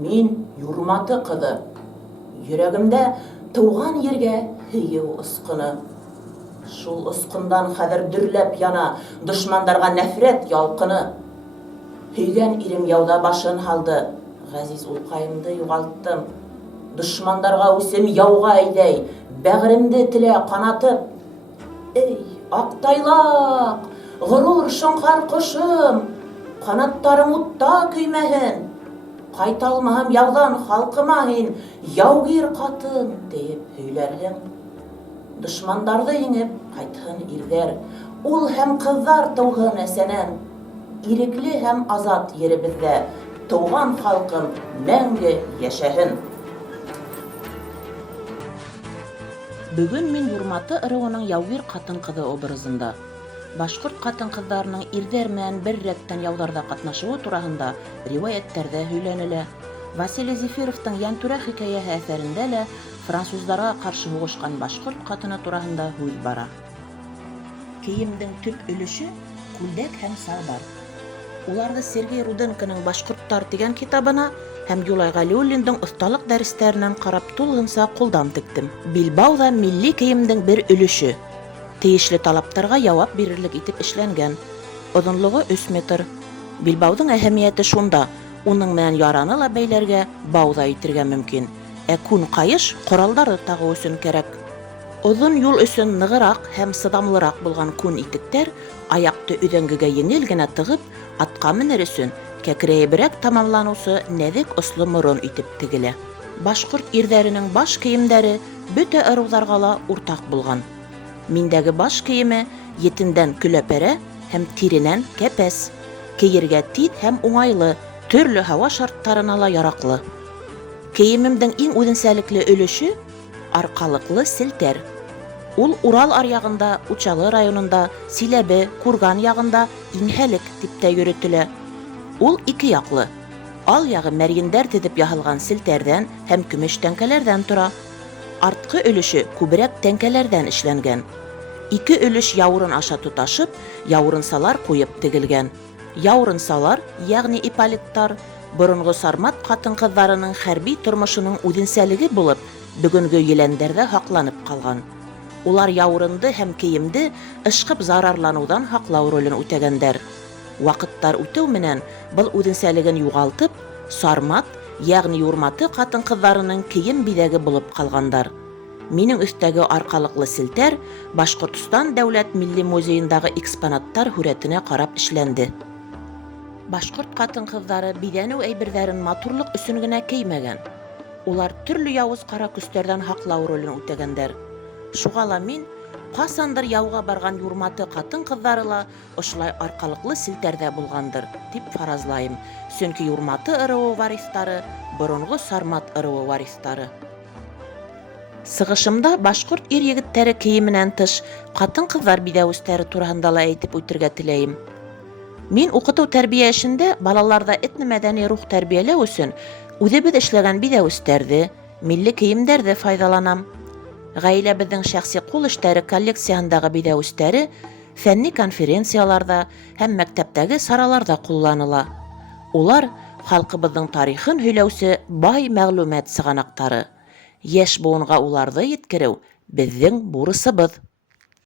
Мин Юрматы кызы. Йөрәгемдә тыуган ергә һөйү ысҡыны. Шул ысҡындан хәҙер дөрләп яна дошмандарға нәфрәт ялҡыны. Һөйгән ирем яуҙа башын һалды. Ғәзиз улҡайымды юғалттым. Дошмандарға үсем яуға әйҙәй, бәғремде телә ҡанатып. Эй, аҡтайлаҡ, ғорур шоңҡар ҡошом, ҡанаттарың утта көймәһен. Ҡайталмаһам яуҙан халҡыма һин, яугир ҡатын, тиеп һөйләрһең. Дошмандарҙы еңеп ҡайтһын ирҙәр, ул һәм ҡыҙҙар тыуһын әсәнән. Ирекле һәм азат еребеҙҙә тыуған халҡым мәңге йәшәһен. Бөгөн мин Юрматы ырыуының яугир ҡатын-ҡыҙы образында. Башҡорт ҡатын-ҡыҙҙарының ирҙәр менән бер рәттән яуҙарҙа ҡатнашыуы тураһында риүәйәттәрҙә һөйләнелә. Василий Зефировтың «Йәнтүрә» хикәйәһе әҫәрендә лә француздарға ҡаршы һуғышҡан башҡорт ҡатыны тураһында һүҙ бара. Кейемдең төп өлөшө күлдәк һәм салбар. Уларҙы Сергей Руденконың «Башҡорттар» тигән китабына һәм Юлай Ғәлиуллиндың оҫталыҡ дәрестәренән ҡарап тулыһынса ҡулдан тектем. Билбау ҙа милли кейемдең бер өлөшө. Тейешле талаптарға яуап бирерлек итеп эшләнгән. Оҙонлоғо 3 метр. Билбауҙың әһәмиәте шунда, уның менән яраны ла бәйләргә, бау ҙа итергә мөмкин. Ә күн ҡайыш ҡоралдары тағыу өсөн кәрәк. Оҙон юл өсөн нығыраҡ һәм сыҙамлыраҡ булған күн итектәр аяҡты өҙәңгегә еңел генә тығып, атҡа менер өсөн кәкрәйеберәк тамамланыусы нәҙек осло морон итеп тегелә. Башҡорт ирҙәренең баш кейемдәре бөтә ырыуҙарға ла уртаҡ булған. Миндәге баш кейеме етендән көләпәрә һәм тиренән кәпәс. Кейергә тиҙ һәм уңайлы, төрлө һауа шарттарына ла яраҡлы. Кейемемдең иң үҙенсәлекле өлөшө арҡалыҡлы селтәр. Ул Урал аръяғында, Учалы районында, Силәбе, Курган яғында иңһәлек тип тә йөрөтөлә. Ул 2 яҡлы. Ал яғы мәрйендәр теҙеп яһалған селтәрҙән һәм көмөш тәңкәләрҙән тора. Артҡы өлөшө күберәк тәңкәләрҙән эшләнгән. 2 өлөш яурын аша тоташып, яурынсалар ҡуйып тегелгән. Яурынсалар, йәғни иполиттар, боронғо сармат ҡатын-ҡыҙҙарының хәрби тормошоның үҙенсәлеге булып, бөгөнгө еләндәрҙә һаҡланып ҡалған. Улар яурынды һәм кейемде ышҡып зарарланыуҙан һаҡлау ролен үтәгәндәр. Ваҡыттар үтеү менән был үҙенсәлеген юғалтып, сармат, йәғни Юрматы ҡатын-ҡыҙҙарының кейем биҙәге булып ҡалғандар. Минең өҫтәге арҡалыҡлы селтәр Башҡортостан Дәүләт милли музейындағы экспонаттар һүрәтенә ҡарап эшләнде. Башҡорт ҡатын-ҡыҙҙары биҙәнеү әйберҙәрен матурлыҡ өсөн генә кеймәгән. Улар төрлө яуыз ҡара көстәрҙән һаҡлау ролен үтәгәндәр. Шуға ла мин ҡасандыр яуға барған Юрматы ҡатын-ҡыҙҙары ла ошолай арҡалыҡлы селтәрҙә булғандыр, тип фаразлайым. Сөнки Юрматы ырыуы варифтары боронғо сармат ырыуы варифтары. Сығышымда башҡорт ир-егеттәре кейеменән тыш ҡатын-ҡыҙҙар биҙәүестәре тураһында ла әйтеп үтергә теләйем. Мин уҡытыу тәрбиә эшендә балаларҙа этно-мәҙәни рух тәрбиәләү өсөн үҙебеҙ эшләгән биҙәүестәрҙе, милли кейемдәрҙе файҙаланам. Ғаиләбеҙҙең шәхси ҡул эштәре коллекцияһындағы биҙәүестәре фәнни конференцияларҙа һәм мәктәптәге сараларҙа ҡулланыла. Улар халҡыбыҙҙың тарихын һөйләүсе бай мәғлүмәт сығанаҡтары. Йәш быуынға уларҙы еткереү беҙҙең бурысыбыҙ.